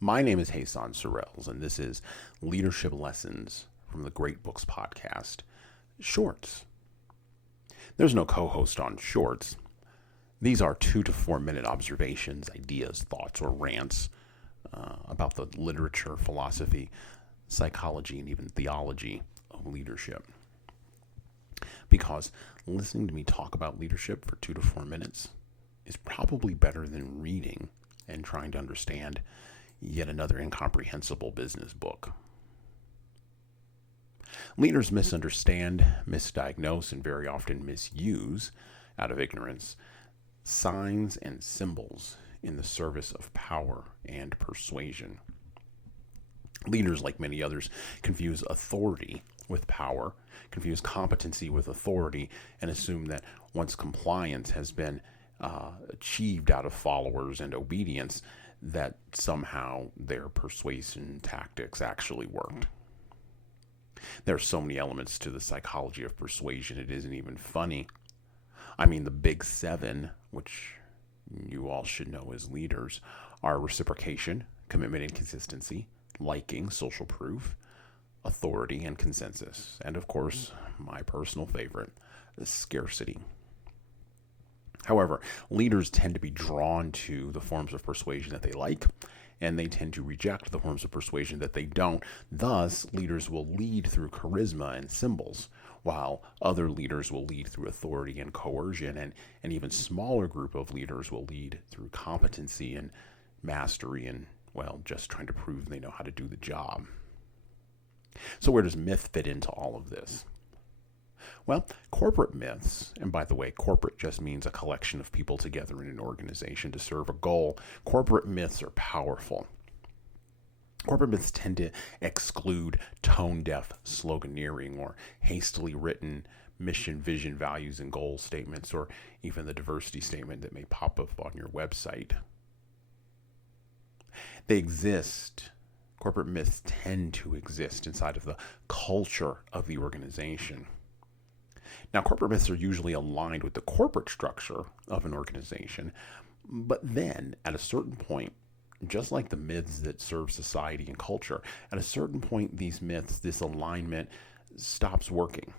My name is Jesan Sorrells, and this is Leadership Lessons from the Great Books Podcast, Shorts. There's no co-host on Shorts. These are 2 to 4 minute observations, ideas, thoughts, or rants about the literature, philosophy, psychology, and even theology of leadership. Because listening to me talk about leadership for 2 to 4 minutes is probably better than reading and trying to understand yet another incomprehensible business book. Leaders misunderstand, misdiagnose, and very often misuse, out of ignorance, signs and symbols in the service of power and persuasion. Leaders, like many others, confuse authority with power, confuse competency with authority, and assume that once compliance has been achieved out of followers and obedience, that somehow their persuasion tactics actually worked. There are so many elements to the psychology of persuasion, it isn't even funny. I mean, the big seven, which you all should know as leaders, are reciprocation, commitment and consistency, liking, social proof, authority, and consensus. And of course, my personal favorite, scarcity. However, leaders tend to be drawn to the forms of persuasion that they like, and they tend to reject the forms of persuasion that they don't. Thus, leaders will lead through charisma and symbols, while other leaders will lead through authority and coercion, and an even smaller group of leaders will lead through competency and mastery and, well, just trying to prove they know how to do the job. So where does myth fit into all of this? Well, corporate myths, and by the way, corporate just means a collection of people together in an organization to serve a goal. Corporate myths are powerful. Corporate myths tend to exclude tone-deaf sloganeering or hastily written mission, vision, values, and goal statements, or even the diversity statement that may pop up on your website. They exist. Corporate myths tend to exist inside of the culture of the organization. Now, corporate myths are usually aligned with the corporate structure of an organization, but then at a certain point, just like the myths that serve society and culture, at a certain point, these myths, this alignment stops working.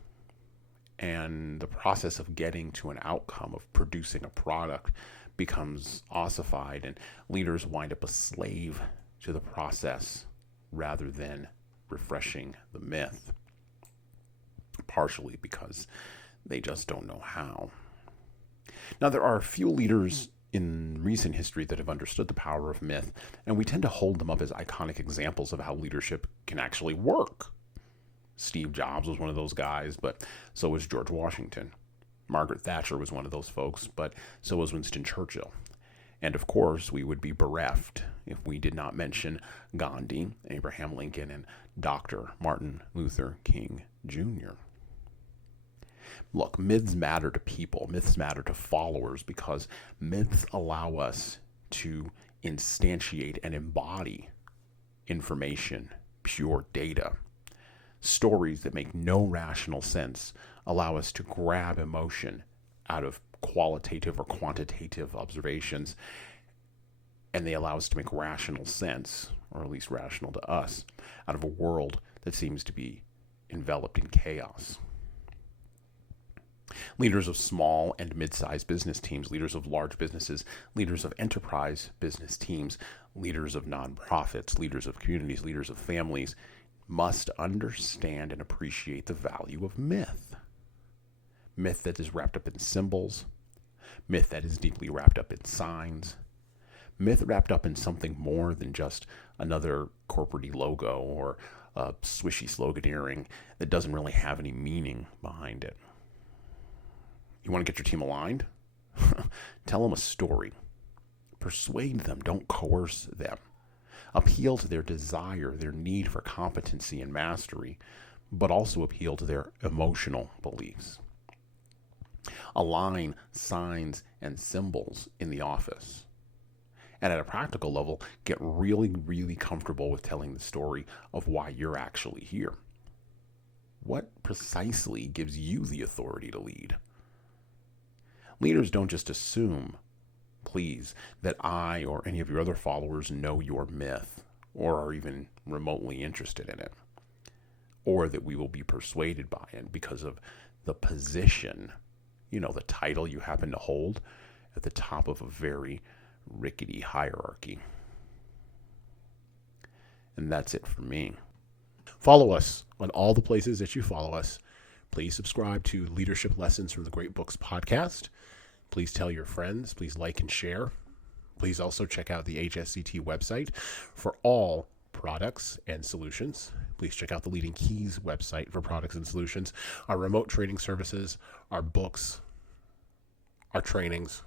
And the process of getting to an outcome, of producing a product, becomes ossified, and leaders wind up a slave to the process rather than refreshing the myth. Partially because they just don't know how. Now, there are a few leaders in recent history that have understood the power of myth, and we tend to hold them up as iconic examples of how leadership can actually work. Steve Jobs was one of those guys, but so was George Washington. Margaret Thatcher was one of those folks, but so was Winston Churchill. And of course, we would be bereft if we did not mention Gandhi, Abraham Lincoln, and Dr. Martin Luther King Jr. Look, myths matter to people. Myths matter to followers because myths allow us to instantiate and embody information, pure data. Stories that make no rational sense allow us to grab emotion out of qualitative or quantitative observations, and they allow us to make rational sense, or at least rational to us, out of a world that seems to be enveloped in chaos. Leaders of small and mid-sized business teams, leaders of large businesses, leaders of enterprise business teams, leaders of nonprofits, leaders of communities, leaders of families must understand and appreciate the value of myth. Myth that is wrapped up in symbols, myth that is deeply wrapped up in signs, myth wrapped up in something more than just another corporate logo or a swishy sloganeering that doesn't really have any meaning behind it. You want to get your team aligned? Tell them a story. Persuade them, don't coerce them. Appeal to their desire, their need for competency and mastery, but also appeal to their emotional beliefs. Align signs and symbols in the office. And at a practical level, get really, really comfortable with telling the story of why you're actually here. What precisely gives you the authority to lead? Leaders don't just assume, please, that I or any of your other followers know your myth. or are even remotely interested in it, or that we will be persuaded by it because of the position, the title you happen to hold at the top of a very rickety hierarchy. And that's it for me. Follow us on all the places that you follow us. Please subscribe to Leadership Lessons from the Great Books podcast. Please tell your friends. Please like and share. Please also check out the HSCT website for all products and solutions. Please check out the Leading Keys website for products and solutions, our remote training services, our books, our trainings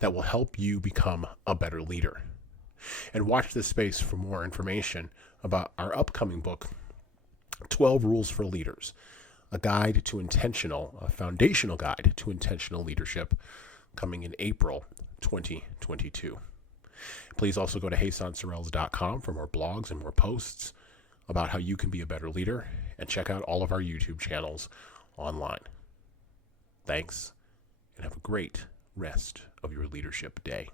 that will help you become a better leader. And watch this space for more information about our upcoming book, 12 Rules for Leaders, a foundational guide to intentional leadership, coming in April 2022. Please also go to JesanSorrells.com for more blogs and more posts about how you can be a better leader, and check out all of our YouTube channels online. Thanks, and have a great rest of your leadership day.